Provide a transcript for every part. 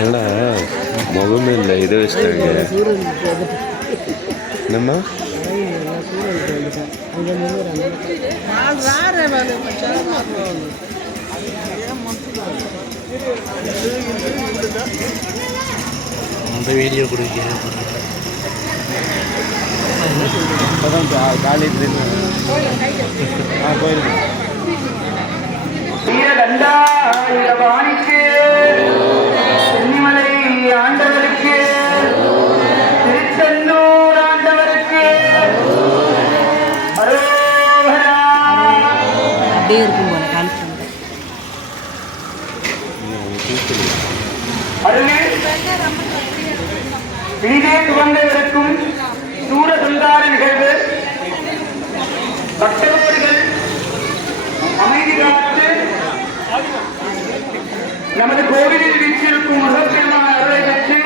ஏன்னா முகமே இல்லை இதை வச்சுட்டாங்க. என்னம்மா அந்த வீடியோ கொடுக்க காலேஜ் போயிருக்கேன். சென்னிமலை ஆண்டவருக்கு, திருச்செந்தூர் ஆண்டவருக்கு அப்படியே இருக்கும் போல காமிச்சு இனிதே துவங்க இருக்கும் சூரசந்தார நிகழ்வு. பக்தர்கள் அமைதி காத்து நமது கோவிலில் வீற்றிருக்கும் முருகப்பெருமான் அருளை பெற்று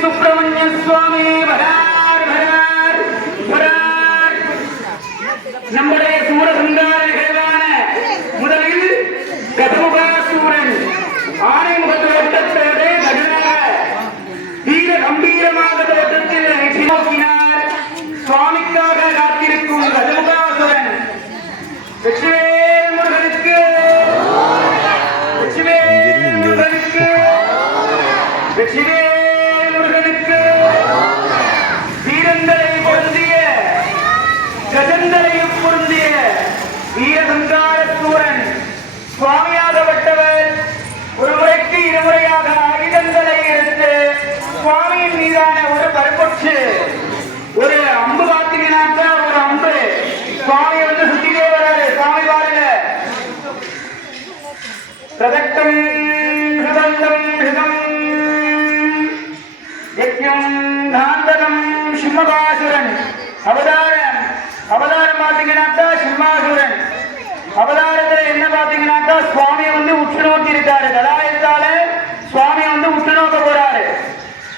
சுப்பிரமணிய சுவாமி நம்முடைய சூரசந்தார நிகழ்வான முதலில் கதமுகாசூரன் ஆணைமுக தோட்டத்தோடு கடுமையாக வீர கம்பீரமாக தோட்டத்தில் நோக்கினார். சுவாமிக்காக காத்திருக்கும் கதமுகாசுரன் வெற்றிவேல் முருகனுக்கு, வெற்றிவேல் முருகனுக்கு, வெற்றிவேல் முருகனுக்கு. வீரங்களை பொருந்திய கஜந்தரையும் பொருந்திய வீரசங்கார சூரன் சுவாமியாகப்பட்டவர் ஒரு முறைக்கு இருமுறையாக ஆயுதங்களை எடுத்து சுவாமியின் மீதான ஒரு கருப்பொச்சு ஒரு அம்பு காத்தினாக்க ஒரு அம்பு சுவாமி சுத்திட்டே வராரு. சுவாமி பாருங்க, பிரதட்டம் ஹிருதந்தம் ஹிருதம் யக்ஞம் தாந்தகம் சிம்மபாசுரன் அவதாரம் பாத்தீங்கன்னாக்கா சிம்மாசுரன் அவதாரத்துல என்ன பாத்தீங்கன்னாக்கா சுவாமியை உற்று நோக்கி இருக்காரு. கதாயத்தால சுவாமியை உற்று நோக்க போறாரு.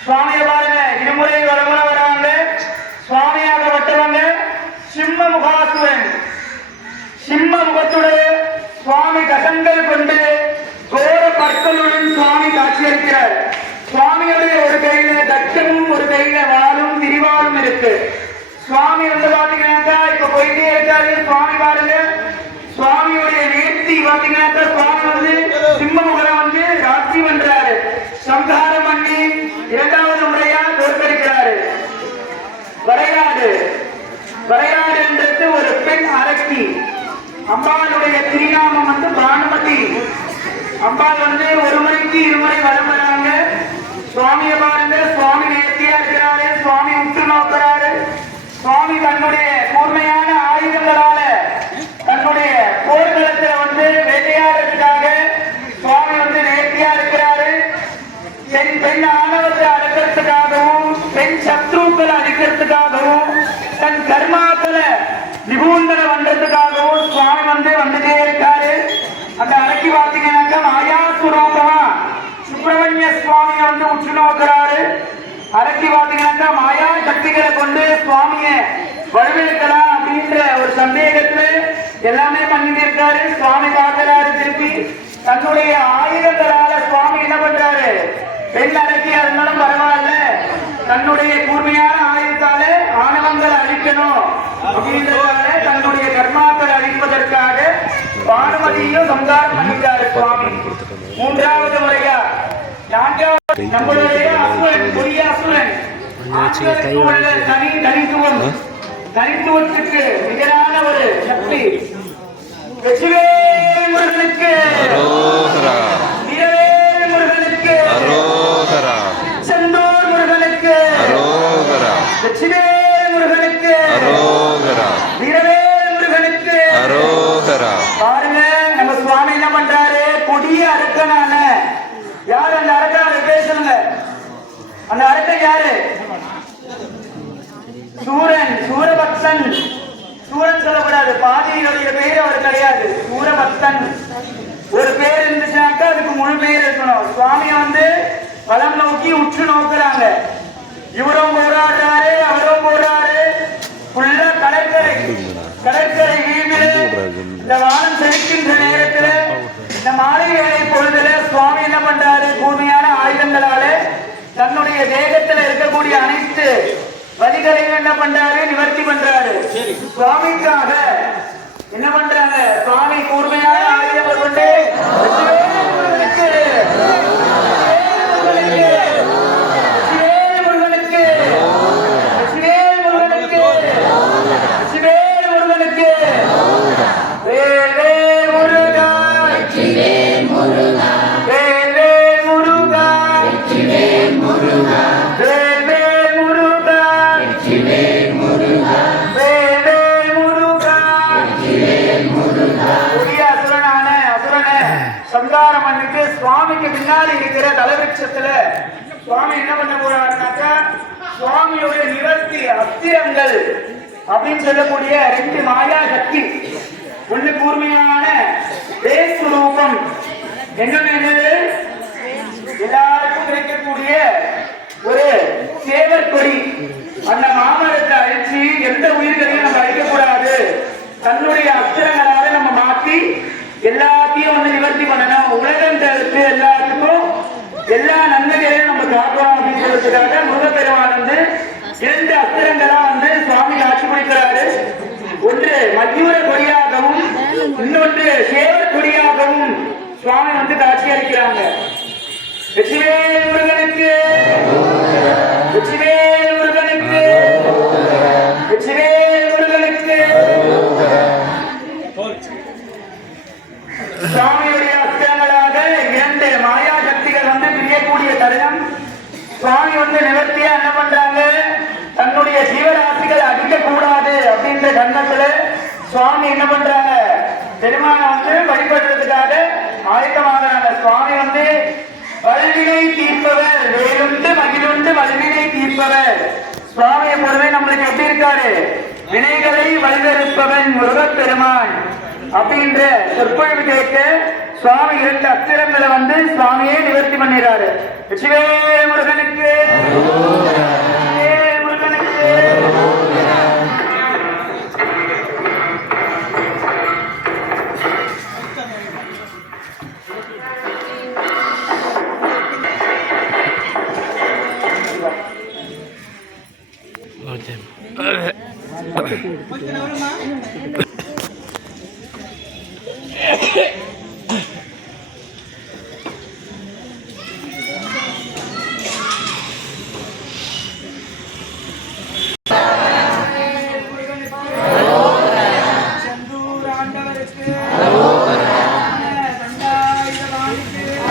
சுவாமியை பாருங்க, இருமுறை வளமுறை வராங்க. சுவாமியாகப்பட்டவங்க சிம்ம முகாசுரன். சிம்ம முகத்துடைய சுவாமி கசங்கள் கொண்டு கோர பற்களுடன் சுவாமி காட்சியளிக்கிறார். சுவாமியுடைய ஒரு கையில தட்சமும் ஒரு கையில வாளும் திரிவாளும் இருக்கு. சுவாமி பாத்தீங்கன்னாக்கா இப்ப போயிட்டே இருக்காரு. சுவாமி பாருங்க, சுவாமியுடைய நேர்த்தி பாத்தீங்கன்னாக்கா சுவாமி சிம்மமுகரம் ராட்சி பண்றாரு. சம்ஹாரம் பண்ணி இரண்டாவது முறையா தோற்கடிக்கிறாரு. வரையாடு என்றது ஒரு பெண் அரக்கி. அம்பாளுடைய திருநாமம் பானுமதி. அம்பாள் ஒரு முறைக்கு இருமுறை வலம் வராங்க. சுவாமியை பாருங்க, சுவாமி நேர்த்தியா இருக்கிறாரு. சுவாமி உற்று நோக்கிறாரு. சுவாமி தன்னுடைய கூர்மையான ஆயுதங்களால தன்னுடைய போர்க்களத்துல வேட்டையாடுறதுக்காக சுவாமி நேர்த்தியா இருக்கிறாரு. பெண் ஆணவத்தை அடக்கிறதுக்காகவும் பெண் சத்ருக்களை அழிக்கிறதுக்காகவும் தன் கர்மாக்களை நிபுணரை பண்றதுக்காகவும் சுவாமி வந்துட்டே இருக்காரு. அந்த அரக்கி பாத்தீங்கன்னாக்கா மாயா சுரூபமா சுப்பிரமணிய சுவாமியை உற்று நோக்கிறாரு. அரக்கி பாத்தீங்கன்னாக்கா மாயா சக்திகளை கொண்டு சுவாமிய வலுவிழக்கலாம் அப்படின்ற ஒரு சந்தேகத்துல எல்லாமே பண்ணிட்டு இருக்காரு. சுவாமி பார்க்கிறாரு. திருப்பி தன்னுடைய ஆயுதங்களால சுவாமி என்ன பண்றாரு, பெண் அரக்கியா இருந்தாலும் பரவாயில்ல, தன்னுடைய கூர்மையான ஆயுதத்தால ஆணவங்களை அழிக்கணும் அப்படின்றதால தன்னுடைய கர்மாக்களை அழிப்பதற்காக பானுமதியும் சம்ஹாரம் பண்ணிட்டாரு சுவாமி. மூன்றாவது முறையா நம்மளுடைய அசுரன் கொடிய அசுரன் தனித்துவத்துக்கு நிகரான ஒரு சக்தி வெற்றிவேல் முருகனுக்கு, சூரபக்தன். சூரன் சொல்லக்கூடாது, பாதியினுடைய பெயர் அவர் கிடையாது, சூரபக்தன். ஒரு பேர் இருந்துச்சுனாக்கா அதுக்கு முழு பெயர் இருக்கணும். சுவாமியை வந்து வலம் நோக்கி உற்று நோக்குறாங்க. இவரும் போராடுறாரு, அவரும் போராடு. ஃபுல்லா கடற்கரை, கடற்கரை வீதியில இந்த வானம் செழிக்கின்ற நேரத்துல, இந்த மாலை வேலை பொழுதுல சுவாமி என்ன பண்றாரு? கூர்மையான ஆயுதங்களால தன்னுடைய தேகத்துல இருக்கக்கூடிய அனைத்து வலிகளையும் என்ன பண்றாரு? நிவர்த்தி பண்றாரு. சுவாமிக்காக என்ன பண்றாங்க? சுவாமி கூர்மையான ஆயுதங்கள் கொண்டு சங்காரமண்ணுக்கு சுவாமிக்கு பின்னாடி இருக்கிற தலவிருட்சத்துல சுவாமி என்ன பண்ண போறாருனாக்கா, சுவாமியோட நிவர்த்தி அஸ்திரங்கள் அப்படின்னு சொல்லக்கூடிய 2 மாயா சக்தி. ஒண்ணு கூர்மையான தேஸ்வரூபம், என்னன்னு எல்லாருக்கும் கிடைக்கக்கூடிய ஒரு சேவர் கொடி. அந்த மாமரத்தை அழிச்சு எந்த உயிர்களையும் நம்ம அழிக்கக்கூடாது, தன்னுடைய அஸ்திரங்களால நம்ம மாற்றி எல்லாத்தையும் வந்து நிவர்த்தி பண்ணணும். உலகங்களுக்கு எல்லாத்துக்கும் எல்லா நன்மைகளையும் நம்ம காக்கணும் அப்படின்னு சொல்றதுக்காக முருகப்பெருமான் வந்து 2 அஸ்திரங்களா வந்து சுவாமி காட்சி கொடுக்கிறாரு. ஒன்று மயூர கொடியாகவும், இன்னொன்று சேவர் கொடியாகவும் சுவாமி வந்து காட்சி அளிக்கிறாங்க. வெற்றிவேல் முருகனுக்கு, வெற்றிவேல் முருகனுக்கு, வெற்றிவேல் முருகனுக்கு. சுவாமியுடைய அஸ்திரங்களாக 2 மாயா சக்திகள் வந்து பிரியக்கூடிய தருணம். சுவாமி வந்து நிவர்த்தியா என்ன பண்றாங்க? தன்னுடைய ஜீவராசிகள் அடிக்க கூடாது அப்படின்ற கண்ணத்துல சுவாமி என்ன பண்றாங்க? பெருமானை வந்து வழிபடுறதுக்காக ஆயத்தமாகறாங்க. சுவாமி வந்து வல்வினை தீர்ப்பவர், வேலுண்டு மகிழுண்டு வல்வினை தீர்ப்பவர். சுவாமியை பொறுமை நம்மளுக்கு எப்படி இருக்காரு? வினைகளை வழிவெறுப்பவன் முருகப்பெருமான் அப்படின்ற சொற்பொழிவு கேட்க சுவாமி 2 அஸ்திரங்களை வந்து சுவாமியே நிவர்த்தி பண்ணிடுறாரு. வெற்றிவேல் முருகனுக்கு, முருகனுக்கு.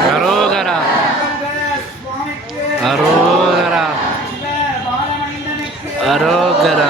அரோகரா அரோகரா. அரோகரா.